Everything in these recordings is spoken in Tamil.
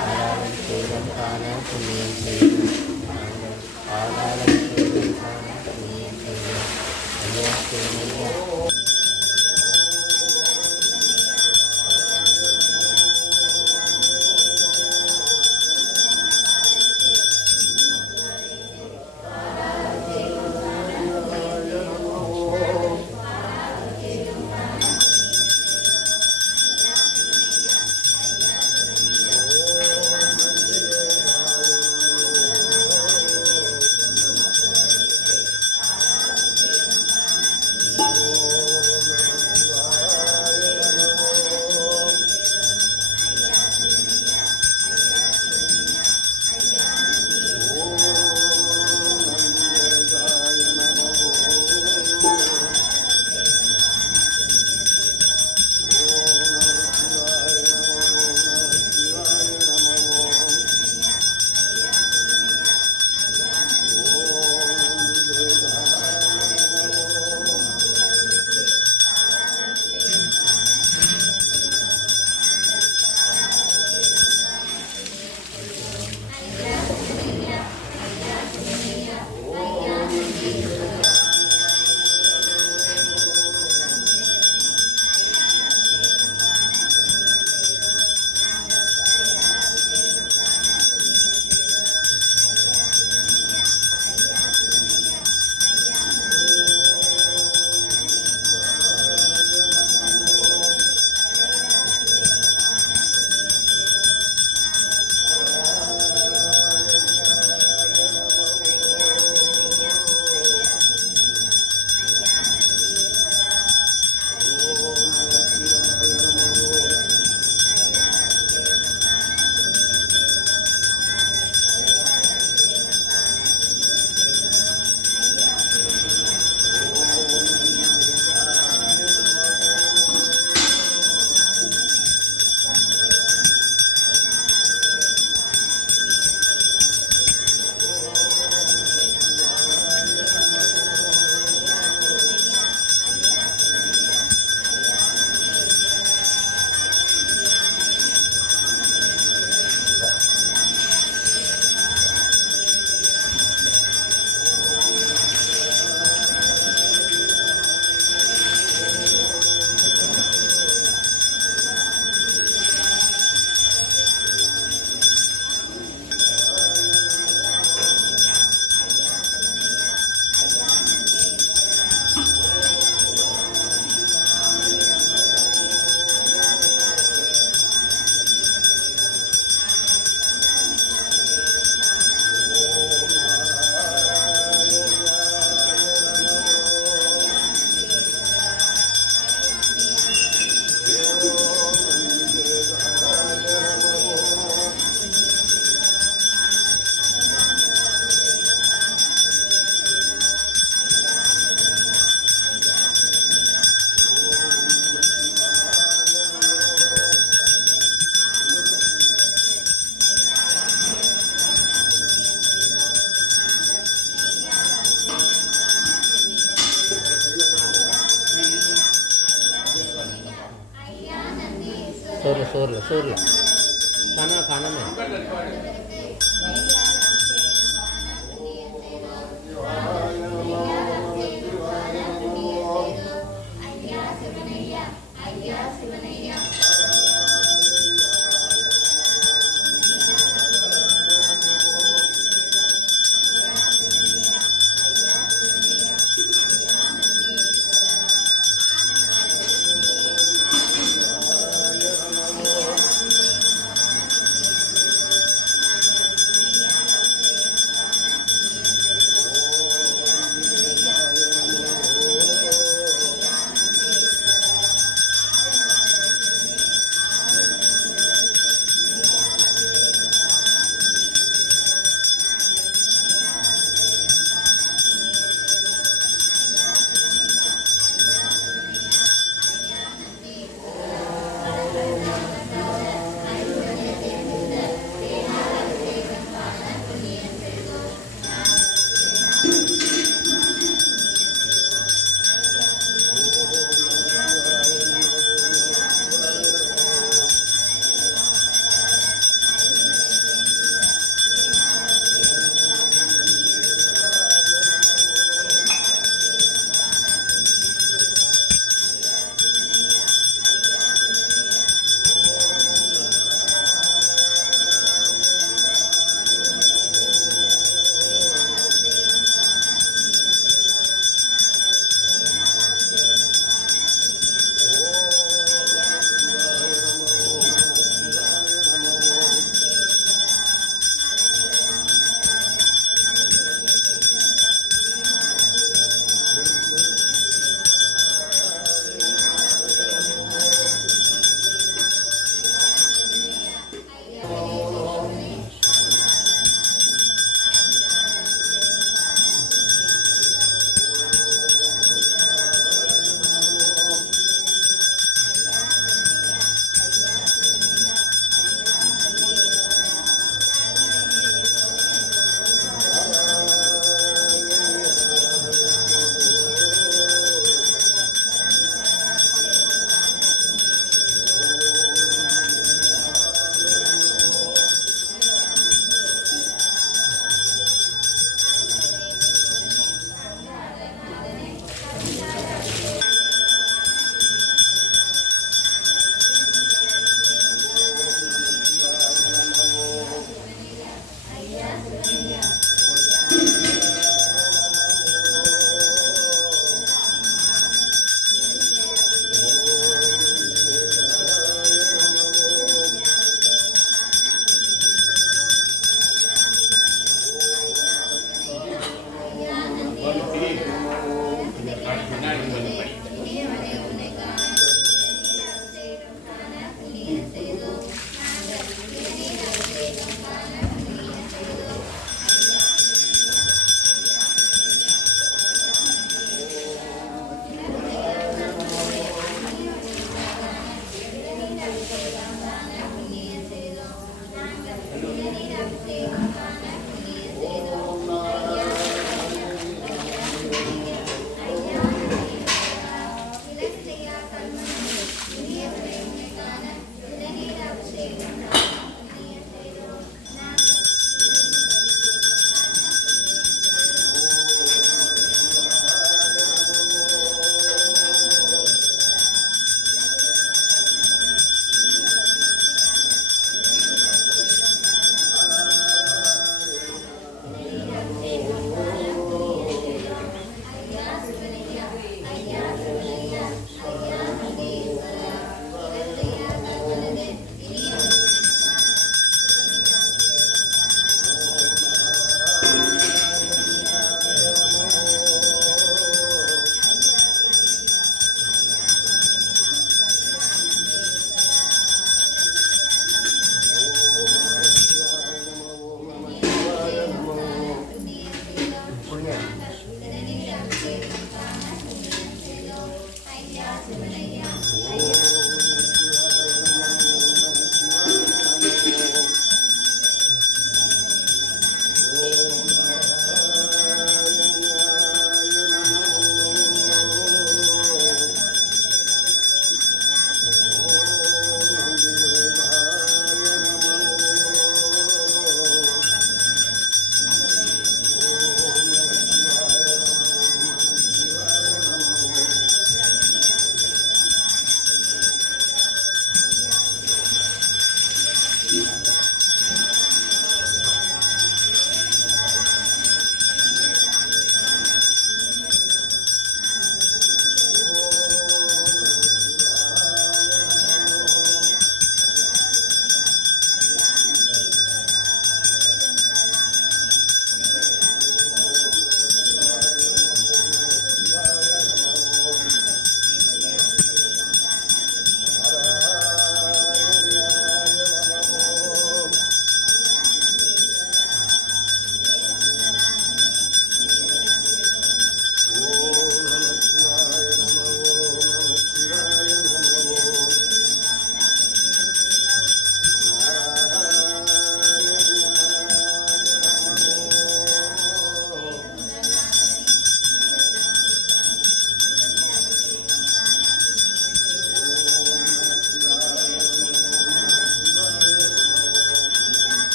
ஆராதனை செய்வம் காண புண்ணியம் செய்வோம். நாங்கள் ஆராதனை செய்வம் காண புண்ணியம் செய்வோம். ஐயா சிவனையா सोरला खाना में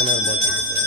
நாங்கநேர் போட்டுருக்கு.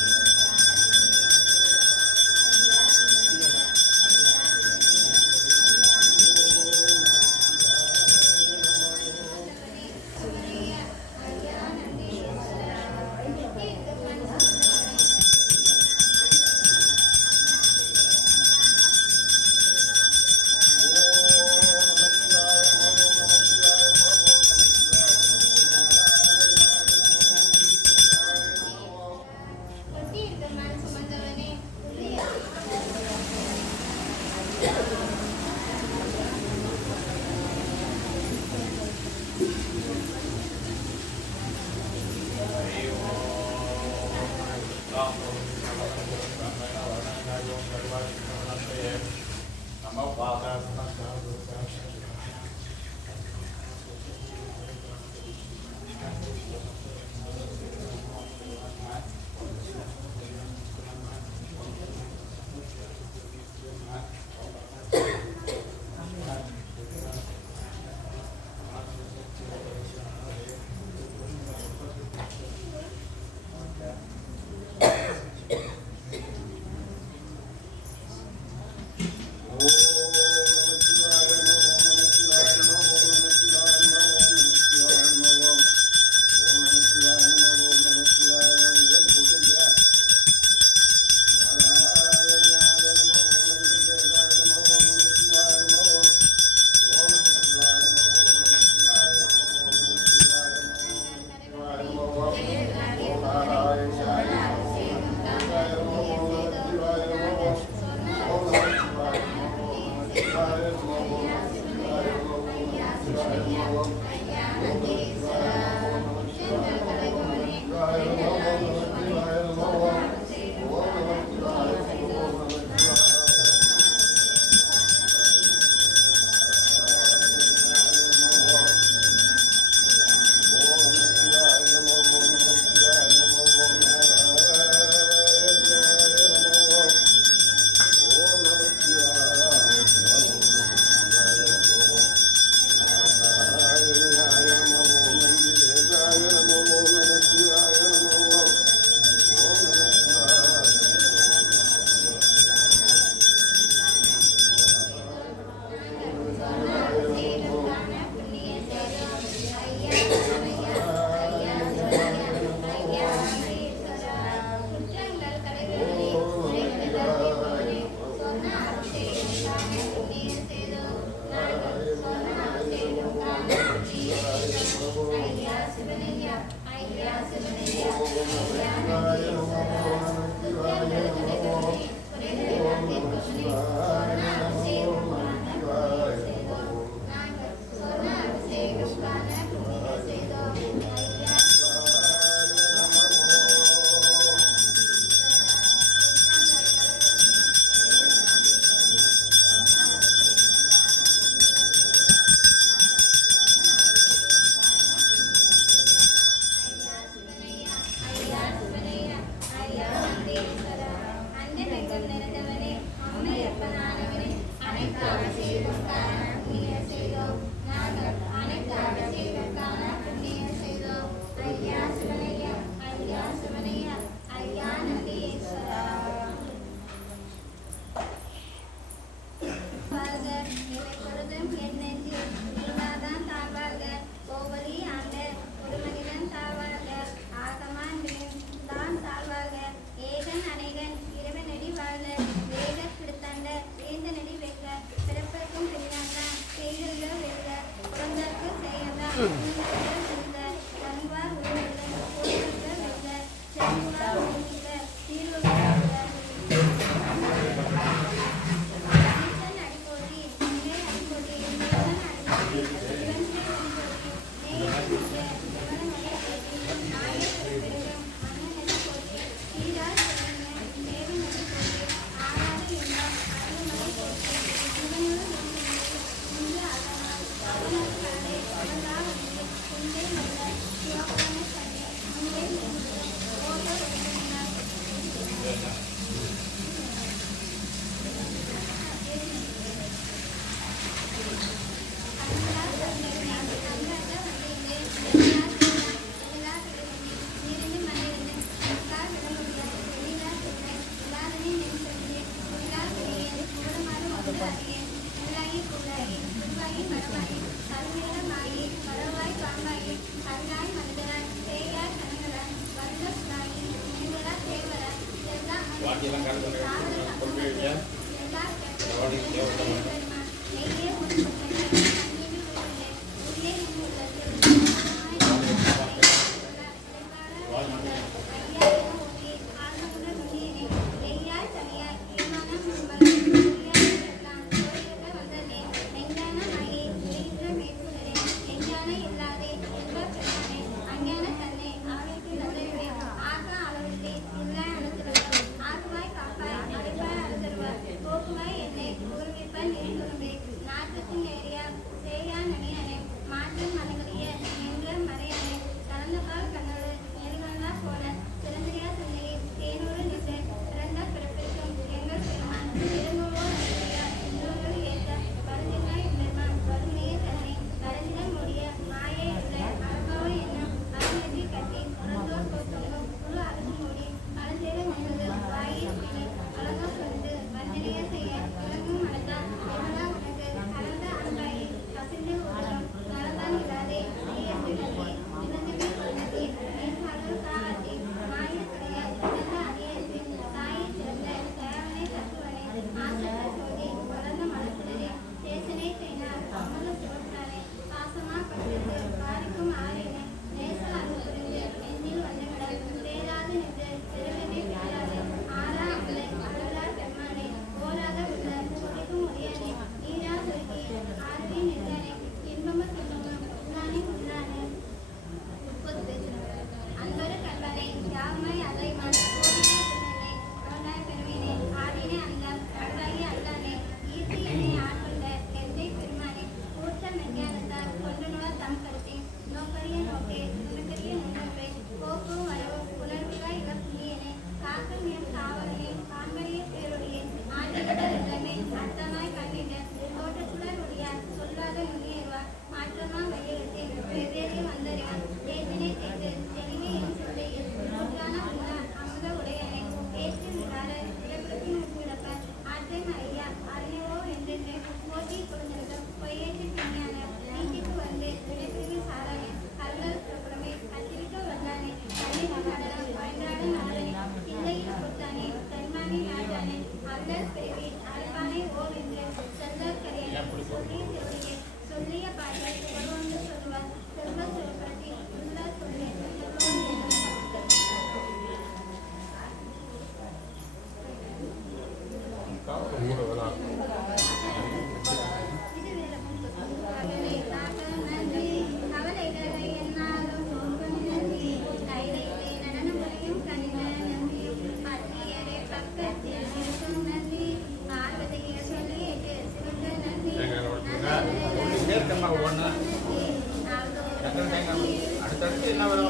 அடுத்தடுத்து என்ன வேலை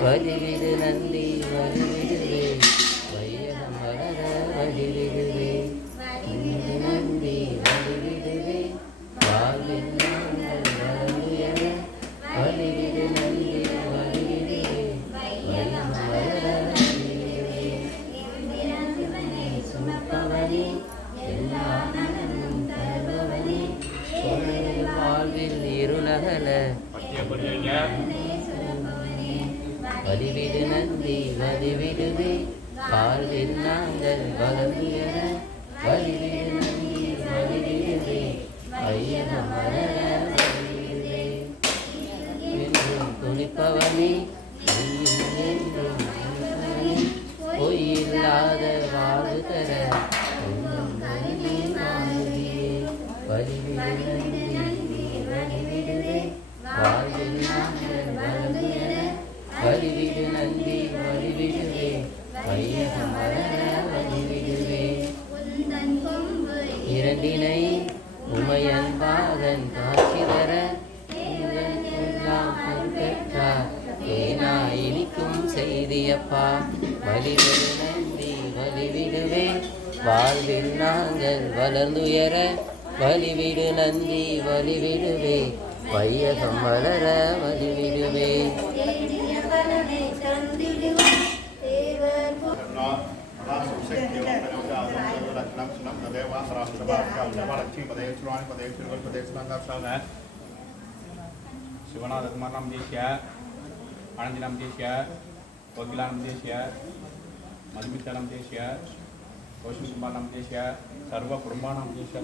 வலிவிடு நந்தி வலிவிடுவே வையகம் வளர வலிவிடுவே நந்தி வலிவிடுவே வாழ்வில் நாங்கள் வரமுயர வலிவிடு நந்தி வலிவிடுவே வையகம் வளர வலிவிடுவே சுமப்பவனே எல்லா நலனும் தருபவனே வாழ்வில் இருளகல வலிவிடு நந்தி வலிவிடுவே வாழ்வில் நாங்கள் வளர்ந்துயர வலிவிடு நந்தி வலிவிடுவே வையகம் வளர வலிவிடுவே என்றும் துணிப்பவனே என்றும் பொய்யில்லாத வாழ்வு தர வலிவிடு நந்தி வலிவிடுவே வாழ்வில் நாங்கள் வளர்ந்துயர வலிவிடு நந்தி வலிவிடுவே வையகம் வளர வலிவிடுவே இரண்டினை உமையன்பாகன் காட்சி தர எல்லாம் பெற்றார் ஏனா இனிக்கும் செய்தியப்பா வலிவிடு நந்தி வலிவிடுவே வாழ்வில் நாங்கள் வளர்ந்துயர வலிவிடு நந்தி வலிவிடுவே வையகம் வளர வலிவிடுவே शिवनाथ देशीय आनंदीनाम देशीय वकीलानाम देशीय मधुमितानाम देशीय कौशल कुमार देशीय सर्व कुटुंबानाम देशीय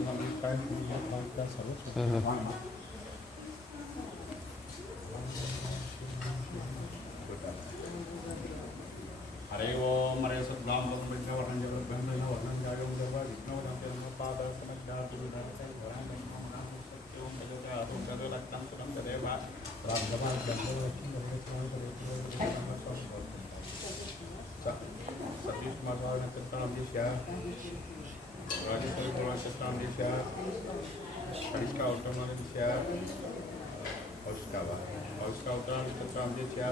हरे ओम हरे सद्दाम ब्रह्म वर्णन ब्रह्म वर्णन जागो देवा विष्णु नाम पाद समज्ञाति विधाते वरान नाम नाम सत्य ओम जगत अहो जगत लक्षण सुरम देवा रामदमा ब्रह्म सतीश कुमार साहब ने चित्राम दिशा राजेश्वरी कुमार चित्राम दिशा हरीशका उत्तम दिशा औषका उत्तम चित्राम दिशा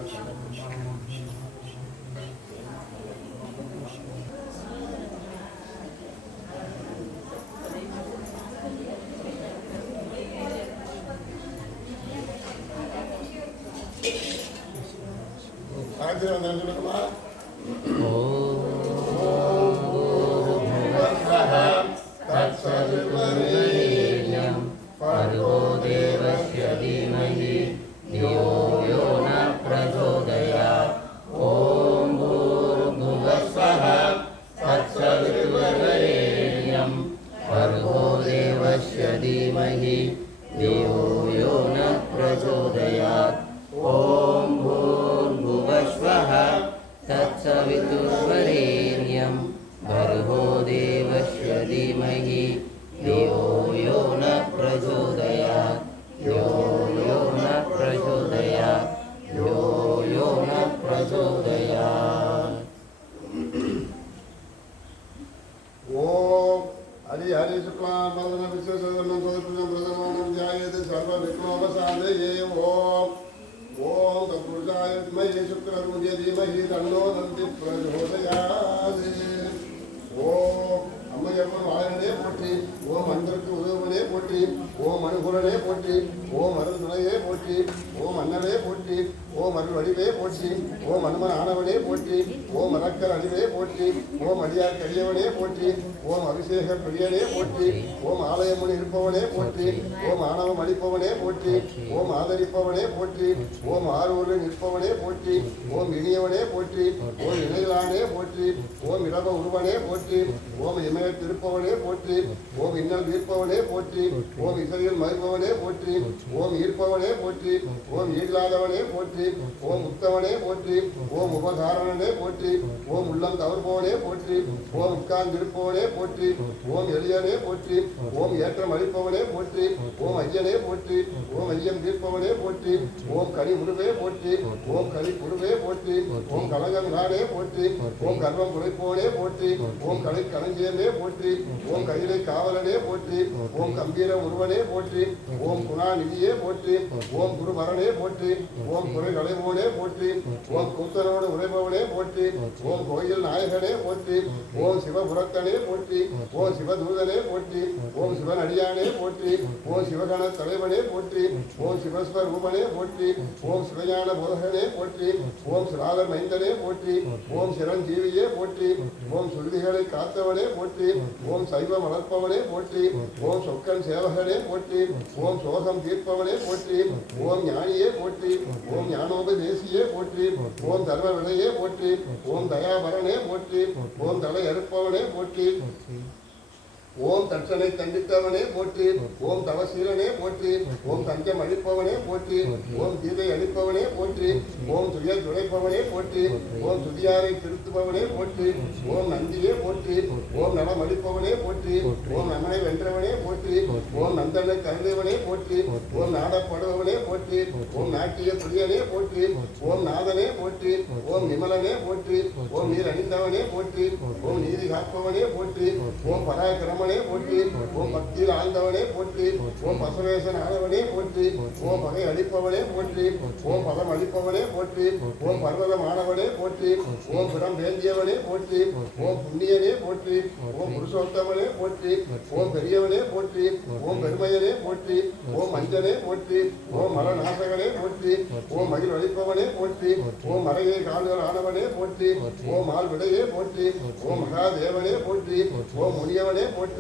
காப்பவனே போற்றி. ஓம் சொக்கன் சேவகனே போற்றி. ஓம் சோகம் தீர்ப்பவனே போற்றி. ஓம் ஞானியே போற்றி. ஓம் ஞானோபதேசியே போற்றி. ஓம் தர்ம வினையே போற்றி. ஓம் தயாபரனே போற்றி. ஓம் தலை அறுப்பவனே போற்றி. ஓம் தட்சனை தண்டித்தவனே போற்றி. ஓம் தவசீலனே போற்றி. ஓம் தஞ்சம் அளிப்பவனே போற்றி. ஓம் கீதை அளிப்பவனே போற்றி. ஓம் துய துடைப்பவனே போற்றி. ஓம் துதியாரை திருத்துபவனே போற்றி. ஓம் நந்தியே போற்றி. ஓம் நலம் அளிப்பவனே போற்றி. ஓம் நமனை வென்றவனே போற்றி. ஓம் நந்தனை கருணைவனே போற்றி. ஓம் நாடப்படுபவனே போற்றி. ஓம் நாட்டிய பிரியனே போற்றி. ஓம் நாதனே போற்றி. ஓம் நிமலனே போற்றி. ஓம் நீர் அணிந்தவனே போற்றி. ஓம் நீதி காப்பவனே போற்றி. ஓம் பராக்கிரம போற்றி. ஓம் பக்தியில் ஆழ்ந்தவனே போற்றி. ஓம் பசவேசன் ஆனவனே போற்றி. ஓம் பகை அளிப்பவனே போற்றி. ஓம் பதம் அளிப்பவனே போற்றி. ஓம் பர்வதமானவனே போற்றி. ஓம் புறம் வேண்டியவனே போற்றி. ஓம் புண்ணியனே போற்றி. ஓம் புருஷோத்தமனே போற்றி. ஓம் பெரியவனே போற்றி. ஓம் பெருமையனே போற்றி. ஓம் மஞ்சனே போற்றி. ஓம் மலநாசகனே போற்றி. ஓம் மகிழ் அளிப்பவனே போற்றி. ஓம் மறையை கால்கள் ஆனவனே போற்றி. ஓம் மால்விடையே போற்றி. ஓம் மகாதேவனே போற்றி. ஓம் முனியவனே போற்றி.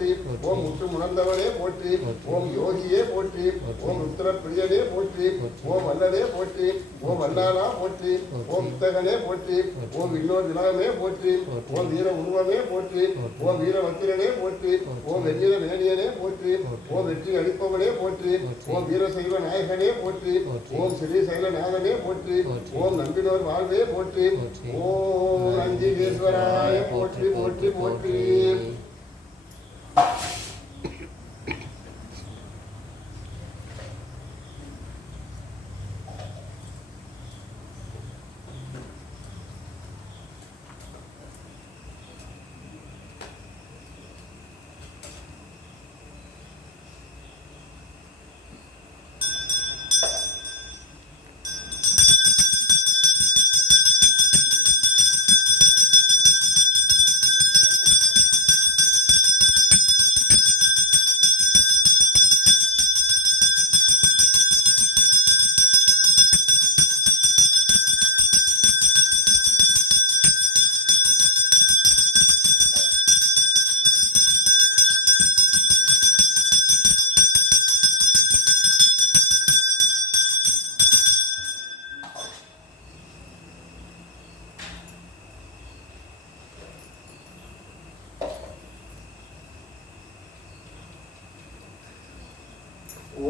ஓம் முற்று முணர்ந்தவனே போற்றி. ஓம் யோகியே போற்றி. ஓம் ருத்ரப்பிரியனே போற்றி. ஓம் வல்லனே போற்றி. ஓம் வல்லாளா போற்றி. ஓம் வித்தகனே போற்றி. ஓம் இன்னொரு திலகமே போற்றி. ஓம் வீர உருவமே போற்றி. ஓம் வீரவத்திரனே போற்றி. ஓம் வெண்ணில மேனியனே போற்றி. ஓம் வெற்றி அளிப்பவனே போற்றி. ஓம் வீரசைவ நாயகனே போற்றி. ஓம் ஸ்ரீ சைலநாதனே போற்றி. ஓம் நம்பினோர் வாழ்வே போற்றி. ஓம் நந்திகேஸ்வராய போற்றி போற்றி போற்றி.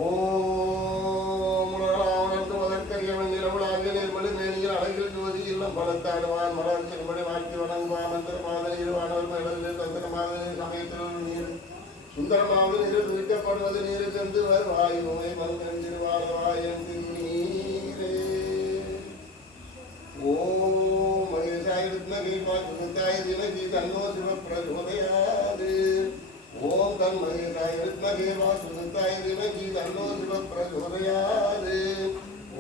ஓம் ராவணத்து மதற்கரியவன் நிலவுலாகிய நிர்மலி மேனியில் அழகில் ஜோதி இல்லம் பலத்தாடுவான் மலர் செல்படி வாழ்க்கை வணங்குவான் மந்திர மாதன் இருவானவர் மேலில் தந்திர மாதன் சமயத்தில் நீர் சுந்தரமாவது நீர் துணிக்கப்படுவது நீர் சென்று வருவாய் நோய் மந்திருவாய் என்று நீரே. ஓம் மகேஷாய வித்மகே வாசுதாய திமகி தன்னோ சிவ பிரச்சோதயாது. ஓம் தன்மகேஷாய வித்மகே வாசுதாய திமகி தன்னோ சிவ பிரச்சோதயாது.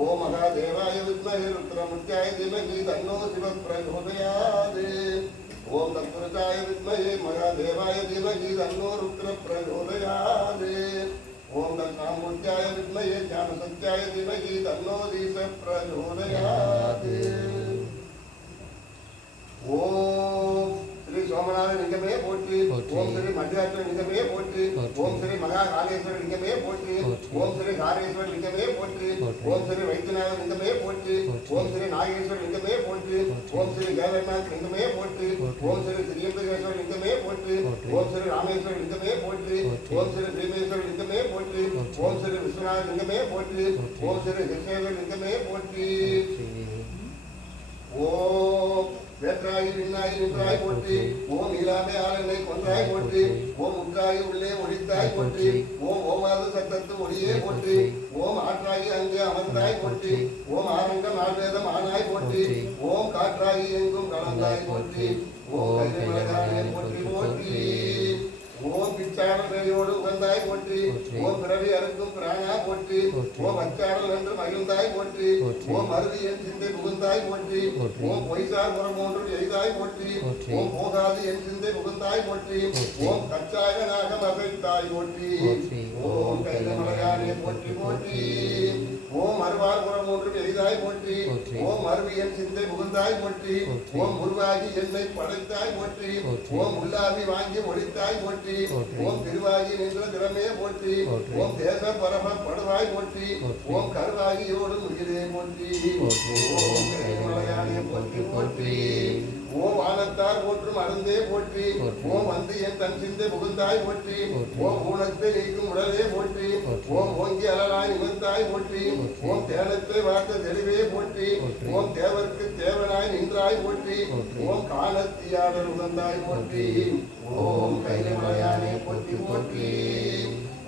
ஓம் மகாதேவாய வித்மகே ருத்ரமுத்யாய திமகி தன்னோ சிவ பிரச்சோதயாது. ஓம் தத்புருஷாய வித்மகே மகாதேவாய திமகி தன்னோ ருத்ர பிரச்சோதயாது. ஓம் தத்சாமுத்யாய வித்மகே ஞானசத்யாய திமகி தன்னோ தீச பிரச்சோதயாது. ஓம் ஸ்ரீ சோமநாத லிங்கமே போற்றி. ஓம் ஸ்ரீ மல்லிகார்ஜுன லிங்கமே போற்றி. ஓம் ஸ்ரீ மகா காளேஸ்வர லிங்கமே போற்றி. ஓம் ஸ்ரீ காரேஸ்வர லிங்கமே போற்றி. ஓம் ஸ்ரீ வைத்தியநாத லிங்கமே போற்றி. ஓம் ஸ்ரீ நாகேஸ்வர லிங்கமே போற்றி. ஓம் ஸ்ரீ தேவநாத் லிங்கமே போற்றி. ஓம் ஸ்ரீ திரியம்பகேஸ்வர லிங்கமே போற்றி. ஓம் ஸ்ரீ ராமேஸ்வர லிங்கமே போற்றி. ஓம் ஸ்ரீ பீமேஸ்வர லிங்கமே போற்றி. ஓம் ஸ்ரீ விஸ்வநாத லிங்கமே போற்றி. ஓம் ஸ்ரீ ஹிருஷேஸ்வர லிங்கமே போற்றி. ஓம் வேற்றாயி விண்ணாயி நின்றாய் போற்றி. ஓம் இல்லாமே ஆளனை கொன்றாய் போற்றி. ஓம் உற்றாயி உள்ளே ஒழித்தாய் போற்றி. ஓம் ஓமாது சத்தத்து ஒளியே போற்றி. ஓம் ஆற்றாயி அங்கே அமர்ந்தாய் போற்றி. ஓம் ஆரங்கம் ஆழ்வேதம் ஆனாய் போற்றி. ஓம் காற்றாயி எங்கும் கலந்தாய் போற்றி. ஓம் கைமலகாரே போற்றி போற்றி. ஓம் பிச்சாடல் பேரையோடு உகந்தாய் போற்றி. ஓம் பிறவி அறுக்கும் பிராணா போற்றி. ஓம் அச்சாடல் என்று மகிழ்ந்தாய் போற்றி. ஓம் அறுதி என் சிந்தை புகுந்தாய் போற்றி. ஓம் பொய்சார் முறம் ஒன்று எய்தாய் போற்றி. ஓம் போகாது என் சிந்தை புகுந்தாய் போற்றி. ஓம் கச்சாயனாக மகிழ்ந்தாய் போற்றி. ஓம் கைல மலகாரே போற்றி போற்றி. ஓம் அருவார் புறம் ஒன்றும் எளிதாய் போற்றி ஓம் அருவியன் சிந்தை புகுந்தாய் போற்றி ஓம் உருவாகி என்னை படைத்தாய் போற்றி ஓம் உள்ளாவி வாங்கி ஒழித்தாய் போற்றி ஓம் திருவாகி நின்ற திறமே போற்றி ஓம் தேச பரம படுவாய் போற்றி ஓம் கருவாகி யோடும் உயிரே போற்றி ஓம் மலையானே போற்றி போற்றி ஓம் வானத்தார் போற்றும் அருந்தே போற்றி ஓம் வந்து என் தன் சிந்தை புகுந்தாய் போற்றி ஓம் ஊனத்தை நீக்கும் உடலே போற்றி ஓம் ஓங்கி அலராய் நிமிர்ந்தாய் போற்றி ஓம் தேனத்தை வார்த்த தெளிவே போற்றி ஓம் தேவர்க்கு தேவனாய் நின்றாய் போற்றி ஓம் காலத்தியாளர் உகந்தாய் போற்றி ஓம் கைலமலையானே போற்றி போற்றி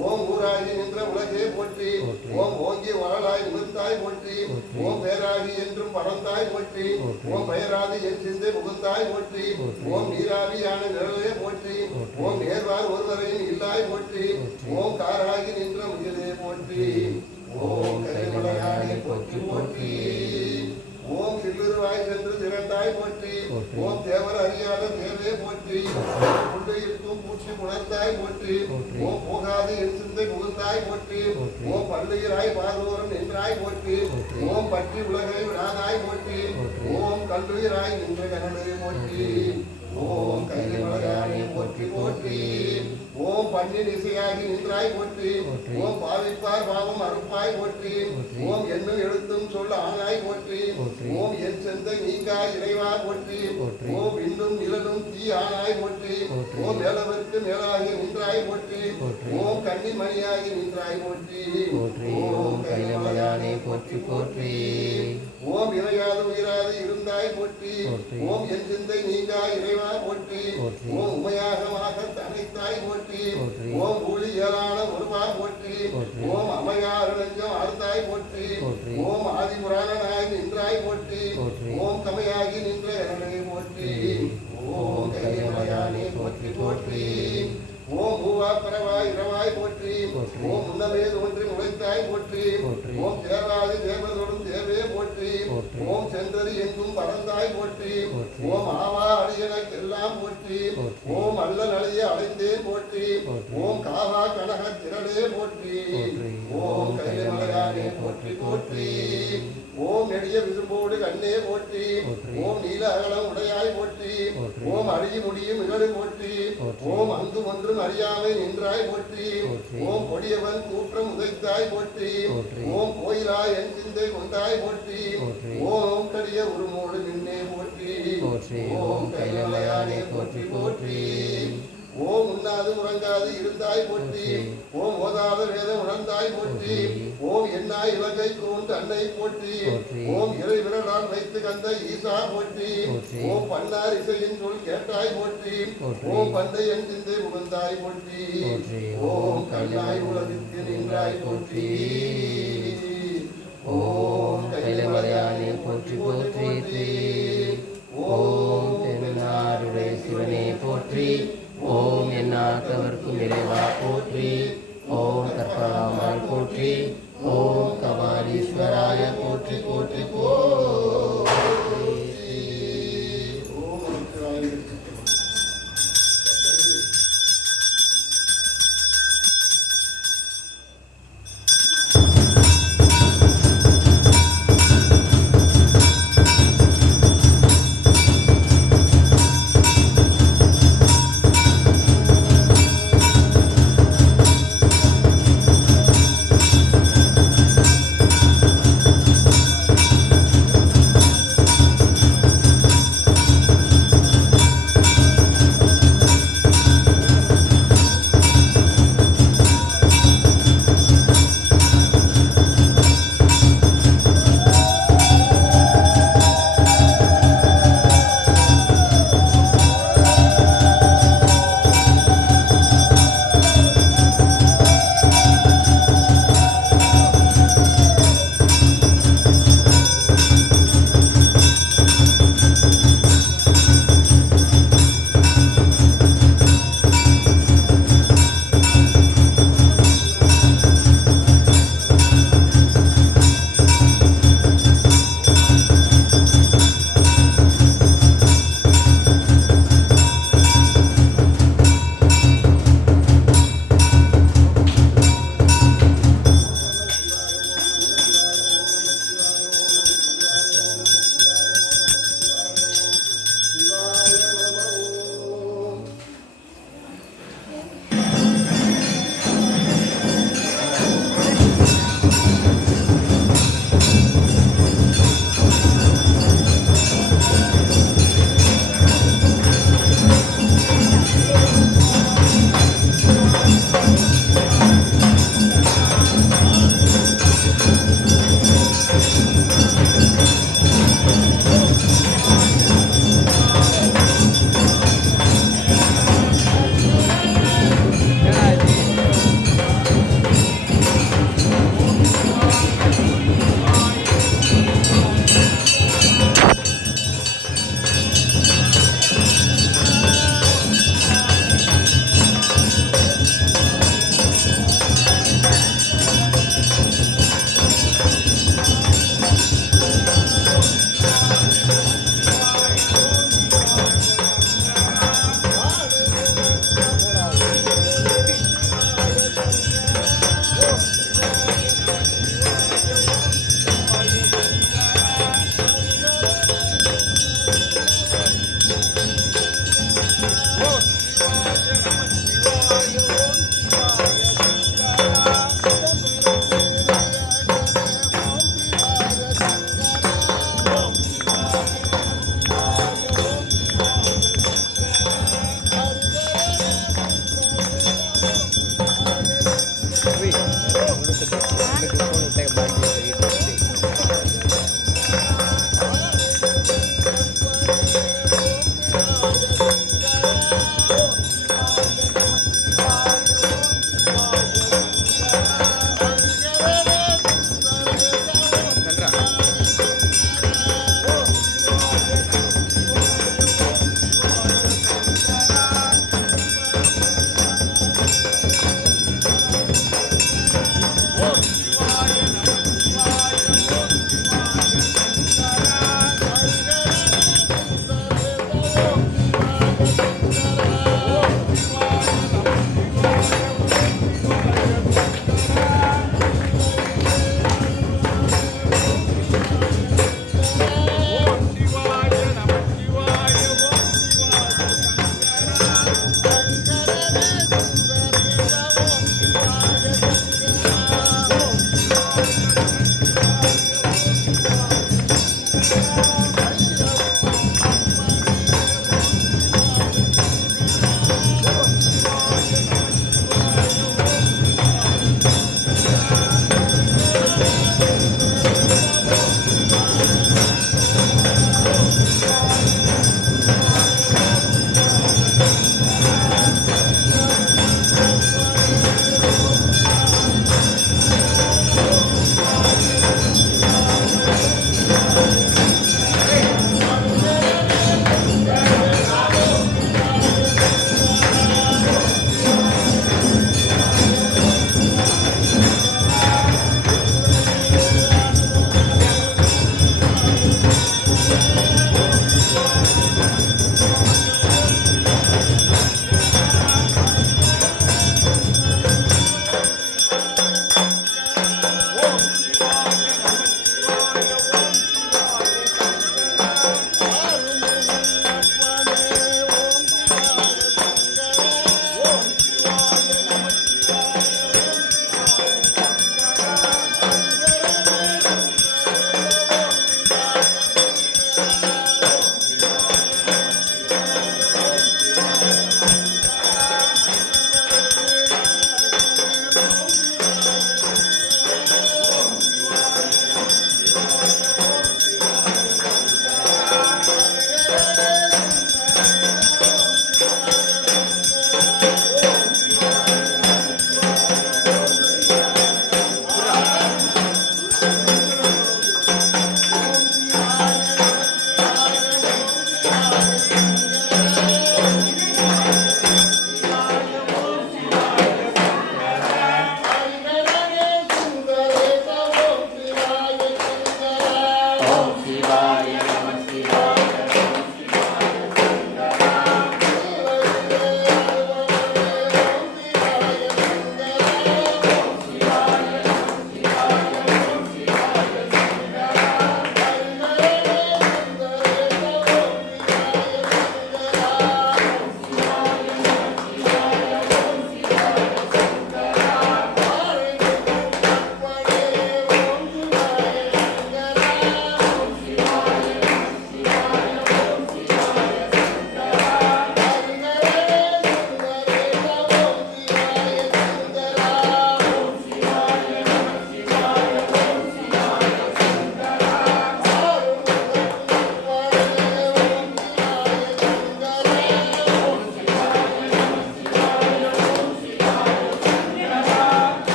ஓம் ஊராகி நின்ற உலகே போற்றி ஓம் ஓங்கி வரலாய் நிமிர்ந்தாய் போற்றி ஓம் பேராகி என்றும் பறந்தாய் போற்றி ஓம் பெயராதி என் சிந்தை புகுந்தாய் போற்றி ஓம் நீராவியான நிழலே போற்றி ஓம் நேர்வார் ஒருவரையும் இல்லாய் போற்றி ஓம் காராகி நின்ற முயலே போற்றி ஓம் கைமலையானே போற்றி போற்றி ஓம் சில்லுருவாய் சென்று திரண்டாய் போற்றி ஓம் தேவர் அறியாத தேவே போற்றி புள்ளையிருக்கும் பூச்சி புணர்ந்தாய் போற்றி ஓம் போகாது என் சிந்தை புகுந்தாய் போற்றி ஓம் பள்ளியிராய் பாதோரம் நின்றாய் போற்றி ஓம் பற்றி உலகை விடாதாய் போற்றி ஓம் கல்லுயிராய் நின்ற கனலே போற்றி ஓம் கைமலையானே போற்றி போற்றி ஓம் பண்ணின் இசையாகி நின்றாய் போற்றி ஓம் பாவிப்பார் பாவம் அறுப்பாய் போற்றி ஓம் என்னும் எழுத்தும் சொல் ஆனாய் போற்றி ஓம் என் செந்த நீங்காய் இறைவா போற்றி ஓம் இன்னும் நிலனும் தீ ஆனாய் போற்றி ஓம் மேலவர்க்கு மேலாகி நின்றாய் போற்றி ஓம் கண்ணி மணியாகி நின்றாய் போற்றி ஓம் கைமலையானே போற்றி போற்றி ஓம் இறையாது உயிராது இருந்தாய் போற்றி ஓம் என் சிந்தை நீங்காய் இறைவா போற்றி ஓம் உமையாகமாக தனைத்தாய் போற்றி ஓம் ஊழி ஏலான ஒருவா போற்றி ஓம் அமையாறு நெஞ்சம் ஆழ்ந்தாய் போற்றி ஓம் ஆதி புராணனாய் நின்றாய் போற்றி ஓம் கமையாகி நின்ற என்னை போற்றி ஓம் கைமலையானே போற்றி போற்றி ஓம் மூவா பரவாய் இரவாய் போற்றி ஓம் முன்னமே தோன்றி முளைத்தாய் போற்றி ஓம் தேவாதி தேவதோடும் தேவே போற்றி ஓம் சென்றதி எங்கும் பறந்தாய் போற்றி ஓம் ஆவா அடியனக்கெல்லாம் போற்றி ஓம் அல்ல நலிய அடைந்தேன் போற்றி ஓம் காவா கனக திரளே போற்றி ஓம் கைமலையானே போற்றி போற்றி ஓம் நெடிய விசும்போடு கண்ணே போற்றி ஓம் நீல அகலம் உடையாய் போற்றி ஓம் அழகி முடியும் இகழு போற்றி ஓம் அங்கு ஒன்றும் அறியாமை நின்றாய் போற்றி ஓம் கொடியவன் கூற்றம் உதைத்தாய் போற்றி ஓம் கோயிலாய் என் சிந்தை கொண்டாய் போற்றி ஓம் கடிய உருமோடு நின்னே போற்றி ஓம் கைமலையானே போற்றி போற்றி ஓம் உண்ணாது உறங்காது இருந்தாய் போற்றி ஓம் ஓதாத வேதம் உணர்ந்தாய் போற்றி ஓம் என்னாய் இலங்கை கூண்டு அன்னை போற்றி ஓம் இறை விரலால் வைத்து கந்த ஈசா போற்றி ஓம் பன்னார் இசையின் சொல் கேட்டாய் போற்றி ஓம் பண்டை என் சிந்தை புகுந்தாய் போற்றி ஓம் கண்ணாய் உலகிற்கு நின்றாய் போற்றி ஓம் கைலமலையானே போற்றி போற்றி ஓம் தென்னாடுடைய சிவனே போற்றி ஓம் எந்நாட்டவர்க்கும் இறைவா போற்றி ஓம் கற்பகாமாய் போற்றி ஓம் கபாலீஸ்வராய போற்றி போற்றி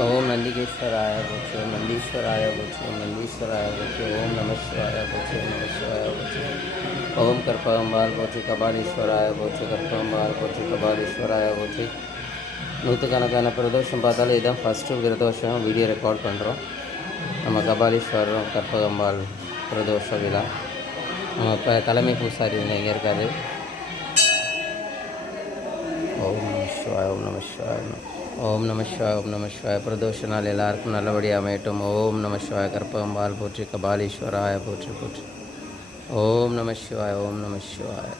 ओम नंदिकेश्वराय बोचे, ओम नंदीश्वराय बोचे, ओम नंदीश्वराय बोचे, ओम नमः शिवाय बोचे, ओम नमः शिवाय बोचे, ओम कर्पम्बाल बोचे, कपालीश्वराय बोचे, कर्पम्बाल बोचे, कपालीश्वराय बोचे. நூற்றுக்கணக்கான பிரதோஷம் பார்த்தாலும் இதுதான் ஃபஸ்ட்டு பிரதோஷம் வீடியோ ரெக்கார்ட் பண்ணுறோம். நம்ம கபாலீஸ்வரர் கற்பகம்பாள் பிரதோஷ விழா. நம்ம இப்போ தலைமை பூசாரி இங்கே இருக்காரு. ஓம் நம சிவாய, ஓம் நம சிவாய, ஓம் நம சிவாய, ஓம் நம சிவாய. பிரதோஷ நாள் எல்லாருக்கும் நல்லபடியாக அமையட்டும். ஓம் நம சிவாய, கற்பகம்பாள் போற்றி, கபாலீஸ்வராய போற்றி போற்றி. ஓம் நம சிவாய, ஓம் நம சிவாய.